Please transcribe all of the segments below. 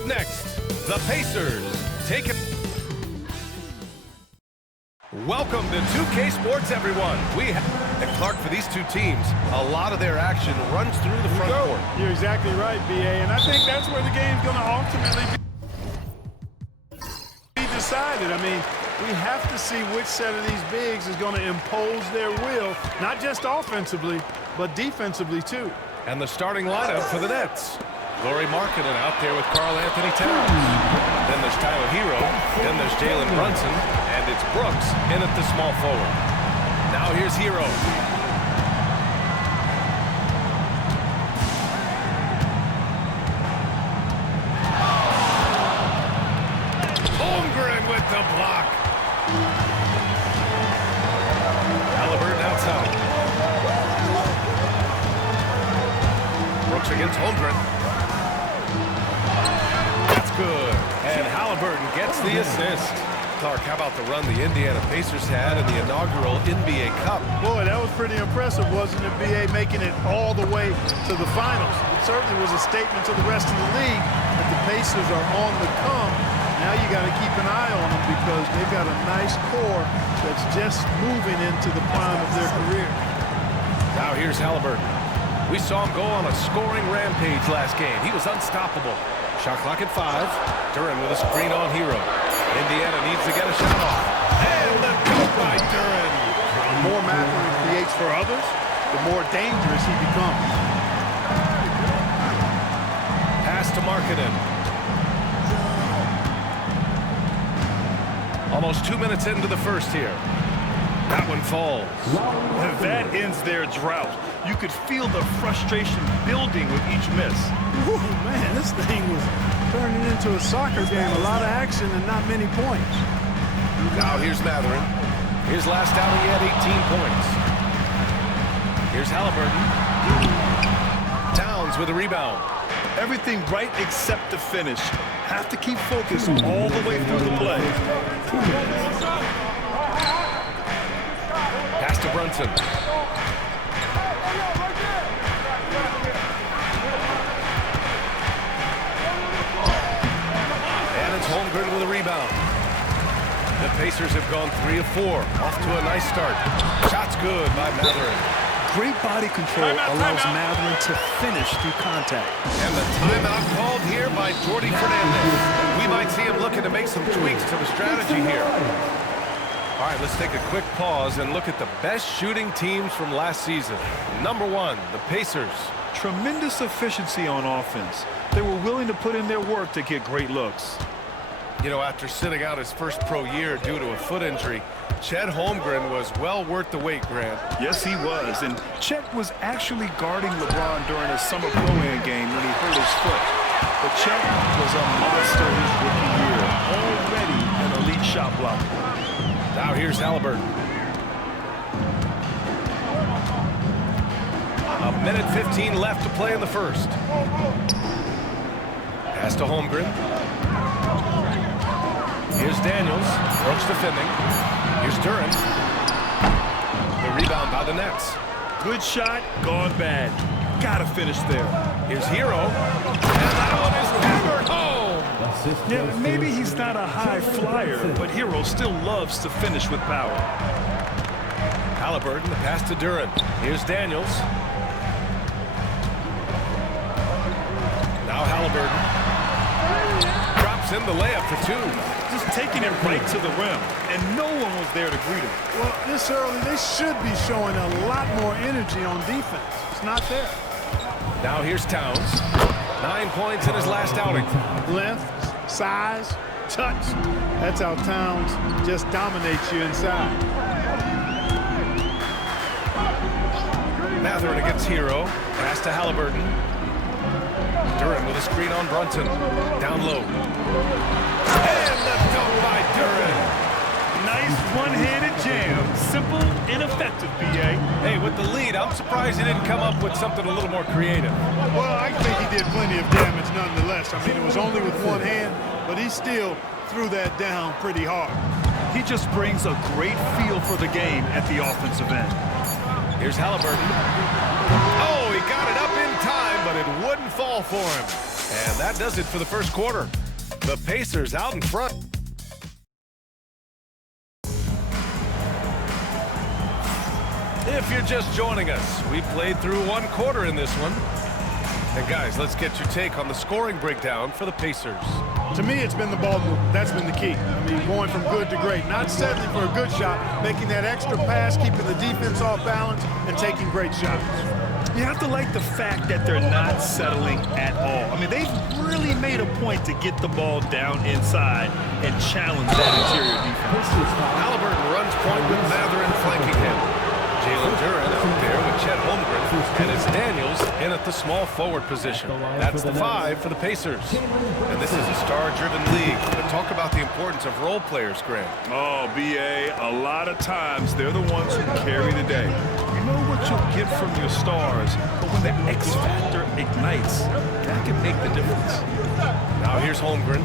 Up next, the Pacers take it. Welcome to 2K Sports, everyone. We have Clark, for these two teams, a lot of their action runs through the front court. You're exactly right, BA, and I think that's where the game's going to ultimately be decided. I mean, we have to see which set of these bigs is going to impose their will, not just offensively, but defensively too. And the starting lineup for the Nets. Lauri Markkanen out there with Karl Anthony Towns. Then there's Tyler Hero. Then there's Jalen Brunson. And it's Brooks in at the small forward. Now here's Hero. Holmgren with the block. Halliburton outside. Brooks against Holmgren. That's good. And Halliburton gets the assist. Clark, how about the run the Indiana Pacers had in the inaugural NBA Cup? Boy, that was pretty impressive, wasn't it, BA, making it all the way to the finals. It certainly was a statement to the rest of the league that the Pacers are on the come. Now you got to keep an eye on them because they've got a nice core that's just moving into the prime of their career. Now here's Halliburton. We saw him go on a scoring rampage last game. He was unstoppable. Shot clock at 5. Duren with a screen on Hero. Indiana needs to get a shot off. And the dunk by Duren. The more Matthew creates for others, the more dangerous he becomes. Pass to Markkanen. Almost 2 minutes into the first here. That one falls. That ends their drought. You could feel the frustration building with each miss. Ooh, man, this thing was turning into a soccer game. A lot of action and not many points. Now here's Mathurin. His last outing, he had 18 points. Here's Halliburton. Towns with a rebound. Everything right except the finish. Have to keep focused all the way through the play. Pass to Brunson. Holmgren with a rebound. The Pacers have gone 3 of 4. Off to a nice start. Shot's good by Mathurin. Great body control allows Mathurin to finish through contact. And the timeout called here by Jordi Fernandez. We might see him looking to make some tweaks to the strategy here. All right, let's take a quick pause and look at the best shooting teams from last season. Number 1, the Pacers. Tremendous efficiency on offense. They were willing to put in their work to get great looks. You know, after sitting out his first pro year due to a foot injury, Chet Holmgren was well worth the wait, Grant. Yes, he was. And Chet was actually guarding LeBron during a summer pro-am game when he hurt his foot. But Chet was a monster his rookie year, already an elite shot blocker. Now here's Halliburton. A minute 15 left to play in the first. Pass to Holmgren. Here's Daniels. Brooks defending. Here's Duren. The rebound by the Nets. Good shot, gone bad. Gotta finish there. Here's Hero. And that one is hammered home. Yeah, maybe he's not a high flyer, but Hero still loves to finish with power. Halliburton, the pass to Duren. Here's Daniels. Now Halliburton. Drops in the layup for 2. Just taking it right to the rim, and no one was there to greet him. Well, this early, they should be showing a lot more energy on defense. It's not there. Now here's Towns. 9 points in his last outing. Length, size, touch. That's how Towns just dominates you inside. Mathurin against Hero. Pass to Halliburton. Duren with a screen on Brunson. Down low. And the dunk by Duren. Nice one-handed jam. Simple and effective, B.A. Hey, with the lead, I'm surprised he didn't come up with something a little more creative. Well, I think he did plenty of damage nonetheless. I mean, it was only with one hand, but he still threw that down pretty hard. He just brings a great feel for the game at the offensive end. Here's Halliburton. Oh, he got it up in time, but it wouldn't fall for him. And that does it for the first quarter. The Pacers out in front. If you're just joining us, we played through one quarter in this one. And guys, let's get your take on the scoring breakdown for the Pacers. To me, it's been the ball movement. That's been the key. I mean, going from good to great. Not settling for a good shot, making that extra pass, keeping the defense off balance, and taking great shots. You have to like the fact that they're not settling at all. I mean, they've really made a point to get the ball down inside and challenge that interior defense. Halliburton runs point with Mathurin flanking him. Jalen Duren out there with Chet Holmgren, and it's Daniels in at the small forward position. That's the 5 for the Pacers. And this is a star-driven league. But talk about the importance of role players, Grant. Oh, B.A., a lot of times they're the ones who carry the day. You know what you'll get from your stars, but when the X factor ignites, that can make the difference. Now here's Holmgren.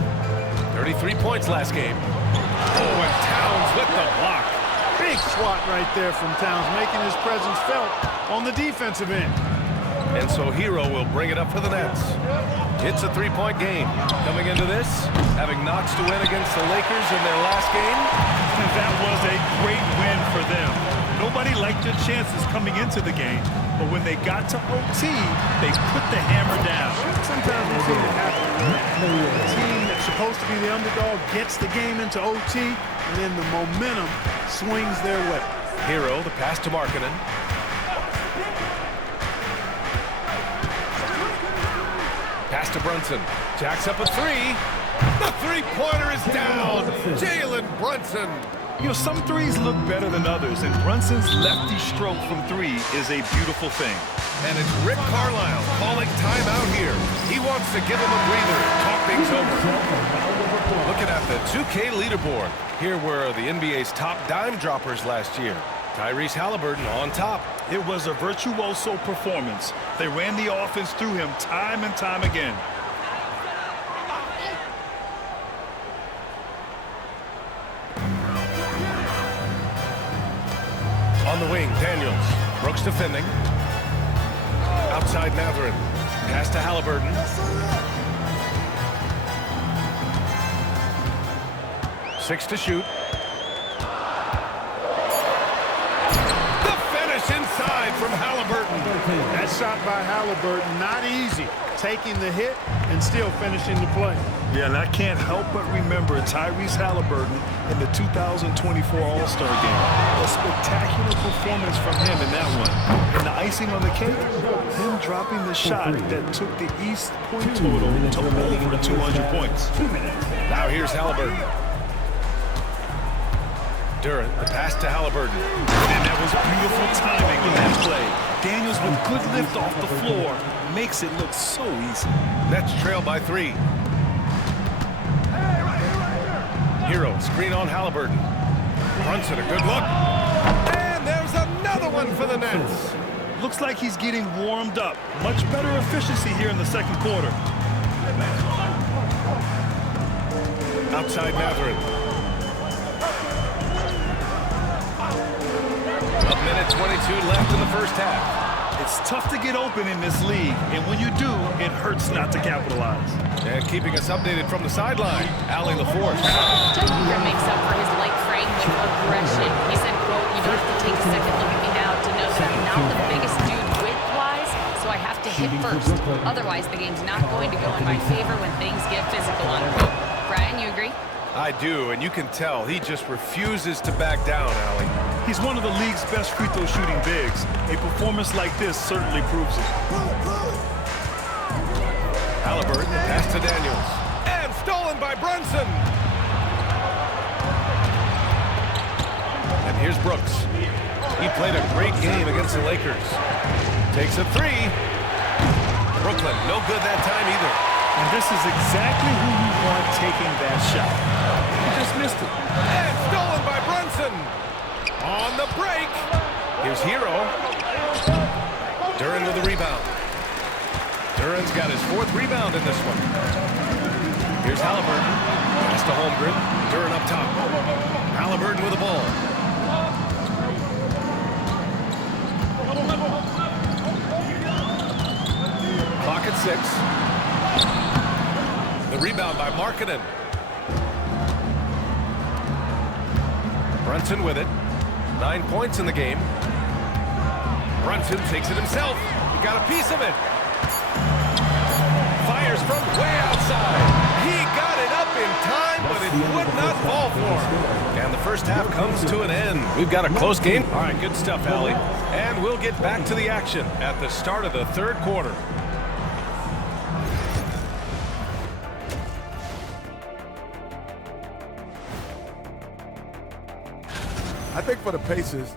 33 points last game. Oh, and Towns with the block. Big swat right there from Towns, making his presence felt on the defensive end. And so Hero will bring it up for the Nets. It's a three-point game. Coming into this, having knots to win against the Lakers in their last game. That was a great win for them. Nobody liked their chances coming into the game, but when they got to OT, they put the hammer down. Sometimes we see it happen. The team that's supposed to be the underdog gets the game into OT, and then the momentum swings their way. Hero, the pass to Markkanen. Pass to Brunson. Jacks up a three. The three-pointer is down. Jalen Brunson. You know, some threes look better than others, and Brunson's lefty stroke from three is a beautiful thing. And it's Rick Carlisle calling timeout here. He wants to give him a breather and talk things over. Looking at the 2K leaderboard. Here were the NBA's top dime droppers last year. Tyrese Halliburton on top. It was a virtuoso performance. They ran the offense through him time and time again. On the wing, Daniels. Brooks defending. Outside Mathurin. Pass to Halliburton. Six to shoot. The finish inside from Halliburton. That shot by Halliburton, not easy. Taking the hit and still finishing the play. Yeah, and I can't help but remember Tyrese Halliburton in the 2024 All-Star game. A spectacular performance from him in that one. And the icing on the cake, him dropping the shot that took the East point total to over 200 points. Now here's Halliburton. Duren, the pass to Halliburton. And that was beautiful timing on that play. Daniels with good lift off the floor makes it look so easy. Nets trail by 3. Hero, screen on Halliburton. Brunson, a good look. And there's another one for the Nets. Looks like he's getting warmed up. Much better efficiency here in the second quarter. Outside Mathurin. A minute 22 left in the first half. It's tough to get open in this league, and when you do, it hurts not to capitalize. And keeping us updated from the sideline, Allie LaForce. Holmgren makes up for his light frame with aggression. He said, quote, "You don't have to take a second look at me now to know that I'm not the biggest dude width-wise, so I have to hit first. Otherwise, the game's not going to go in my favor when things get physical," unquote. Brian, you agree? I do, and you can tell he just refuses to back down, Allie. He's one of the league's best free throw shooting bigs. A performance like this certainly proves it. Halliburton, pass to Daniels. And stolen by Brunson. And here's Brooks. He played a great game against the Lakers. Takes a three. Brooklyn, no good that time either. And this is exactly who you want taking that shot. He just missed it. And stolen by Brunson. On the break. Here's Hero. Duren with the rebound. Duren's got his 4th rebound in this one. Here's Halliburton. Pass to Holmgren. Duren up top. Halliburton with the ball. Clock at 6. The rebound by Markkanen. Brunson with it. 9 points in the game. Brunson takes it himself. He got a piece of it. Fires from way outside. He got it up in time, but it would not fall for him. And the first half comes to an end. We've got a close game. All right, good stuff, Allie. And we'll get back to the action at the start of the third quarter. I think for the Pacers,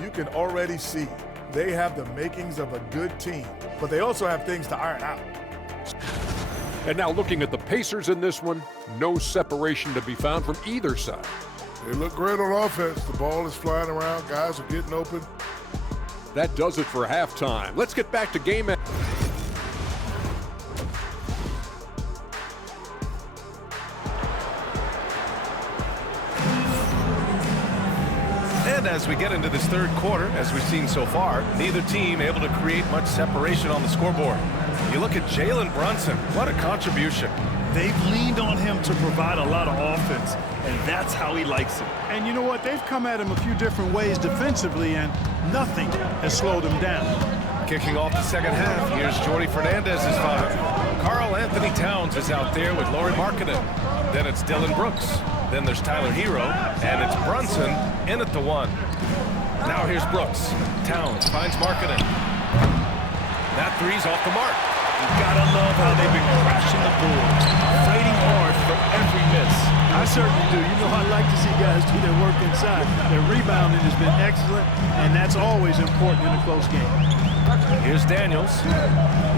you can already see they have the makings of a good team, but they also have things to iron out. And now looking at the Pacers in this one, no separation to be found from either side. They look great on offense. The ball is flying around. Guys are getting open. That does it for halftime. Let's get back to game action. And as we get into this third quarter, as we've seen so far, neither team able to create much separation on the scoreboard. You look at Jalen Brunson, what a contribution. They've leaned on him to provide a lot of offense, and that's how he likes it. And you know what? They've come at him a few different ways defensively, and nothing has slowed him down. Kicking off the second half, here's Jordy Fernandez's five. Karl Anthony Towns is out there with Lauri Markkanen. Then it's Dillon Brooks. Then there's Tyler Hero, and it's Brunson in at the one. Now here's Brooks. Towns finds Markkanen. That three's off the mark. You gotta love how they've been crashing the boards, fighting hard for every miss. I certainly do. You know, I like to see guys do their work inside. Their rebounding has been excellent, and that's always important in a close game. Here's Daniels.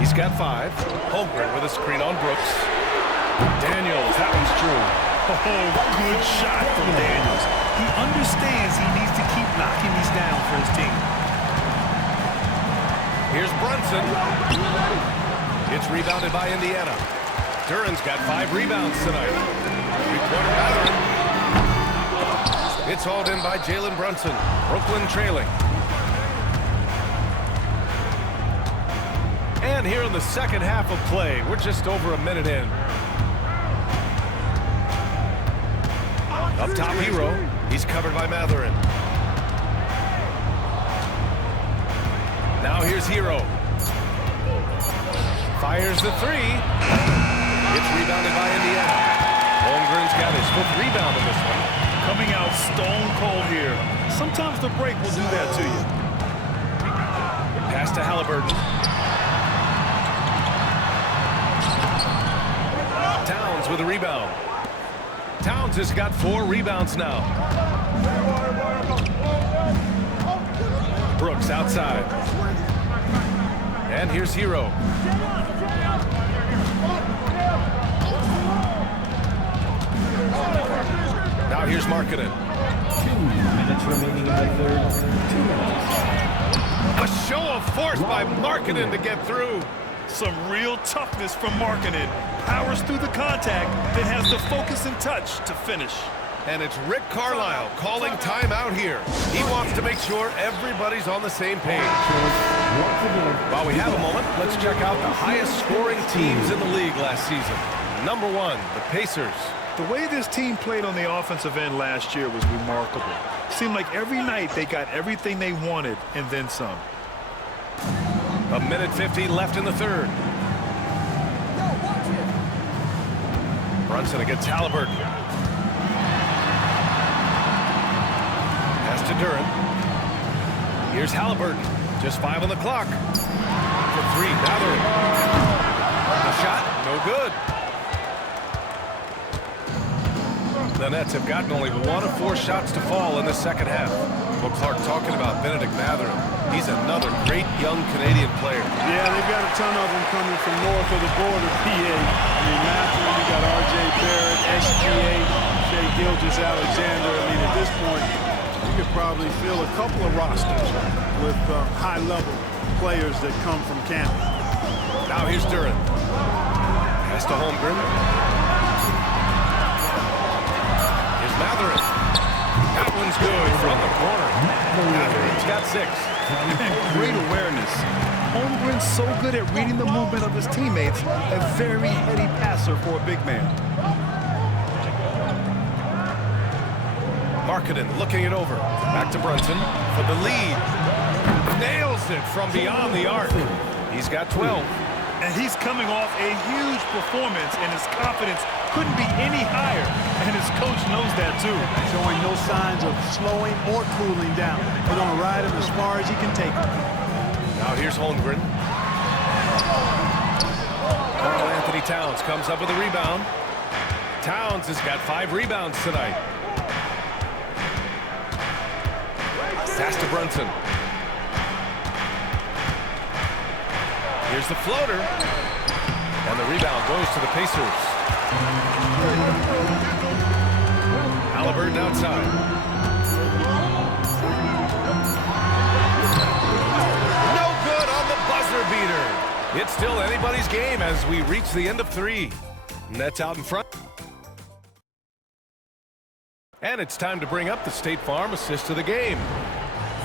He's got five. Holmgren with a screen on Brooks. Daniels, that one's true. Oh, good shot from Daniels. He understands he needs to keep knocking these down for his team. Here's Brunson. It's rebounded by Indiana. Duran's got 5 rebounds tonight. Three-pointer Mathurin. It's hauled in by Jalen Brunson. Brooklyn trailing. And here in the second half of play, we're just over a minute in. Up top, Hero. He's covered by Mathurin. Now here's Hero. Fires the three. It's rebounded by Indiana. Holmgren's got his 5th rebound in this one. Coming out stone cold here. Sometimes the break will do that to you. Pass to Halliburton. Towns with a rebound. Towns has got 4 rebounds now. Brooks outside. And here's Hero. Now here's Markkanen. 2 minutes remaining in the third. 2 minutes. A show of force by Markkanen to get through. Some real toughness from Markkanen. Powers through the contact, then has the focus and touch to finish. And it's Rick Carlisle calling timeout here. He wants to make sure everybody's on the same page. While we have a moment, let's check out the highest scoring teams in the league last season. Number 1, the Pacers. The way this team played on the offensive end last year was remarkable. Seemed like every night they got everything they wanted and then some. A minute 50 left in the third. Brunson against Halliburton. Pass to Duran. Here's Halliburton. Just 5 on the clock. For 3, Mathurin. The shot, no good. The Nets have gotten only 1 of 4 shots to fall in the second half. Well, Clark, talking about Bennedict Mathurin, he's another great young Canadian player. Yeah, they've got a ton of them coming from north of the border, PA. I mean, Mathurin, you got R.J. Barrett, SGA, Shai Gilgeous-Alexander. I mean, at this point, you could probably fill a couple of rosters with high-level players that come from Canada. Now here's Duran. Pass to Holmgren. Here's Mathurin. That one's good from the corner. He's got 6. Great awareness. Holmgren's so good at reading the movement of his teammates. A very heady passer for a big man. Marketing looking it over. Back to Brunson for the lead. Nails it from beyond the arc. He's got 12. And he's coming off a huge performance, and his confidence couldn't be any higher. And his coach knows that, too. Showing no signs of slowing or cooling down. They're going to ride him as far as he can take him. Now here's Holmgren. Carl Anthony Towns comes up with a rebound. Towns has got 5 rebounds tonight. Pass to Brunson. Here's the floater. And the rebound goes to the Pacers. Halliburton outside. No good on the buzzer beater. It's still anybody's game as we reach the end of 3. Nets out in front. And it's time to bring up the State Farm assist of the game.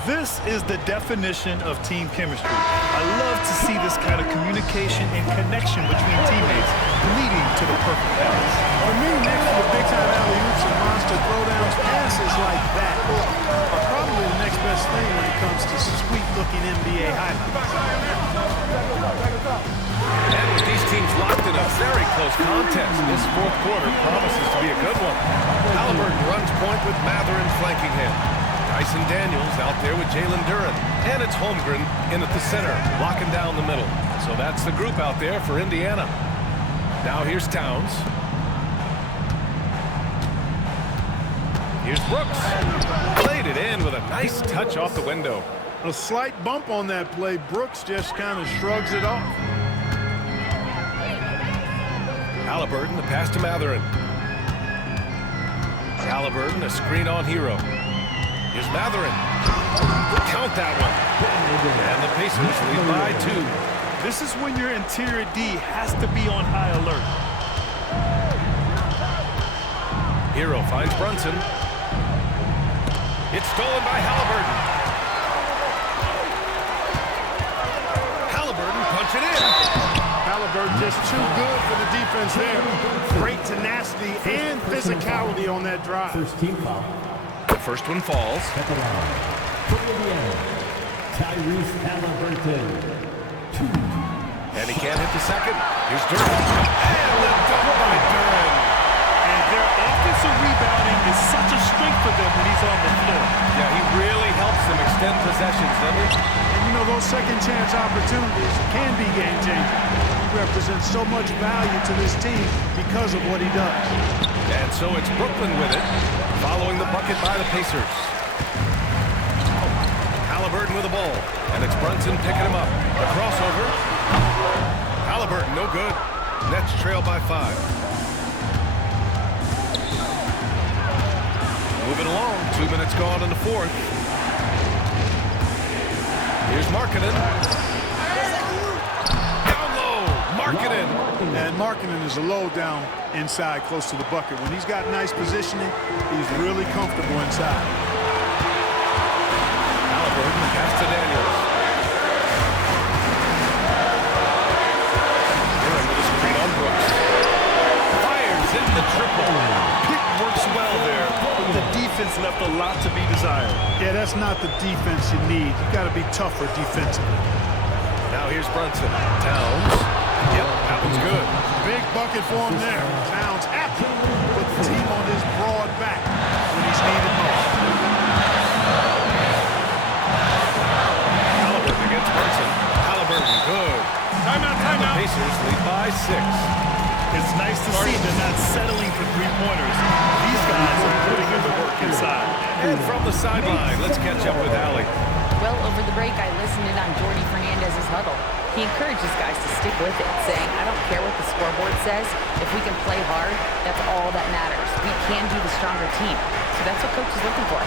This is the definition of team chemistry. I love to see this kind of communication and connection between teammates, leading to the perfect pass. For me, next to the big-time alley-oops and monster throwdowns, passes like that are probably the next best thing when it comes to sweet-looking NBA highlights. And with these teams locked in a very close contest, this 4th quarter promises to be a good one. Halliburton runs point with Matherin flanking him. Tyson Daniels out there with Jalen Duren. And it's Holmgren in at the center, locking down the middle. So that's the group out there for Indiana. Now here's Towns. Here's Brooks. Played it in with a nice touch off the window. A slight bump on that play. Brooks just kind of shrugs it off. Halliburton, the pass to Matherin. Halliburton, a screen on Hero. Here's Matherin. Count that one. And the Pacers lead by 2. This is when your interior D has to be on high alert. Hero finds Brunson. It's stolen by Halliburton. Halliburton punch it in. Halliburton just too good for the defense there. Great tenacity and physicality on that drive. First team foul. The first one falls. Second round. For Indiana, Tyrese Halliburton. 2. And he can't hit the second. Here's Duren. And the dunk by Duren. And their offensive rebounding is such a strength for them when he's on the floor. Yeah, he really helps them extend possessions, doesn't he? And you know, those second chance opportunities can be game-changing. He represents so much value to this team because of what he does. And so it's Brooklyn with it, following the bucket by the Pacers. Halliburton with the ball, and it's Brunson picking him up. The crossover. Halliburton, no good. Nets trail by 5. Moving along, 2 minutes gone in the 4th. Here's Markkanen. Down low, Markkanen. And Markkanen is a low down inside close to the bucket. When he's got nice positioning, he's really comfortable inside. Halliburton, pass to Daniels. Duren with a screen on Brooks. Fires in the triple. Pick works well there, but the defense left a lot to be desired. Yeah, that's not the defense you need. You've got to be tougher defensively. Now here's Brunson. Towns. Yep, that one's good. Big bucket for him there. Towns happy with the team on his broad back when he's needed most. Halliburton against Brunson. Halliburton, good. Timeout, The timeout. Pacers lead by 6. It's nice to see they're not settling for three-pointers. These guys are putting in the work inside. And from the sideline, let's catch up with Allie. Well, over the break, I listened in on Jordy Fernandez's huddle. He encourages guys to stick with it, saying, I don't care what the scoreboard says. If we can play hard, that's all that matters. We can be the stronger team. So that's what coach is looking for.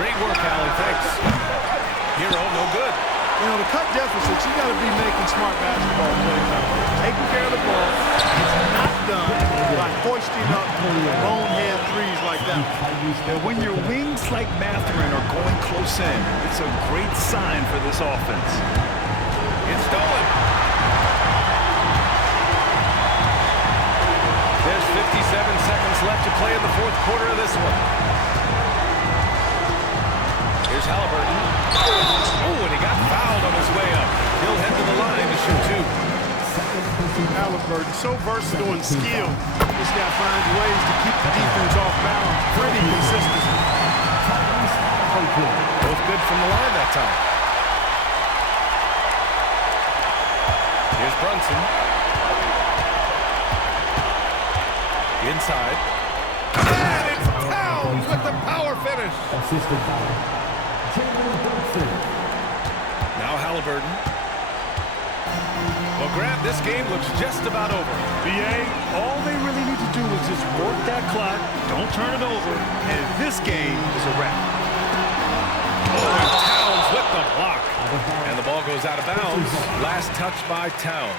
Great work, Allie. Thanks. Hero, no good. You know, to cut deficits, you got to be making smart basketball plays. Taking care of the ball. It's not done by hoisting up bonehead threes like that. And when your wings like Matherin are going close in, it's a great sign for this offense. It's stolen. There's 57 seconds left to play in the fourth quarter of this one. Here's Halliburton. Oh, and he got fouled on his way up. He'll head to the line to shoot two. Halliburton, so versatile and skilled. This guy finds ways to keep the defense off balance pretty consistently. Both good from the line that time. Here's Brunson. Inside. And it's Towns with the power finish. Assisted by Jalen Brunson. Now Halliburton. Well, Grant, this game looks just about over. BA, all they really need to do is just work that clock, don't turn it over, and this game is a wrap. Oh, and Towns with the block. And the ball goes out of bounds. Last touch by Towns.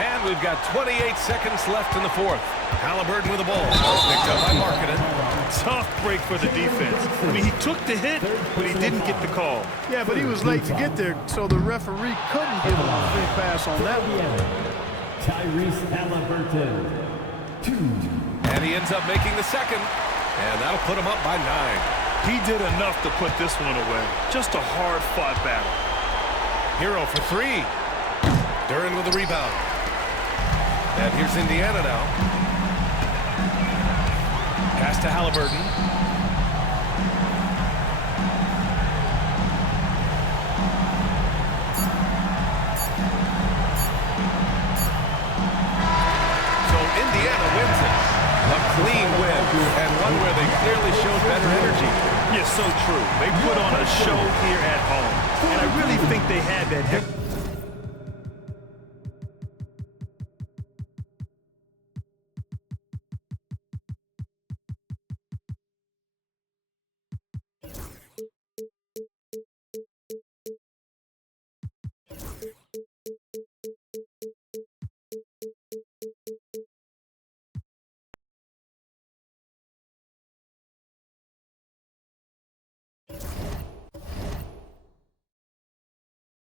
And we've got 28 seconds left in the fourth. Halliburton with the ball. Picked up by Markkanen. Tough break for the defense. I mean, he took the hit, but he didn't get the call. Yeah, but he was late to get there, so the referee couldn't give him a free pass on that one. Tyrese Halliburton, 2. And he ends up making the second. And that'll put him up by 9. He did enough to put this one away. Just a hard-fought battle. Hero for 3. Duren with the rebound. And here's Indiana now. Pass to Halliburton. So Indiana wins it. A clean win, and one where they clearly showed better energy. Yeah, so true. They put on a show here at home. And I really think they had that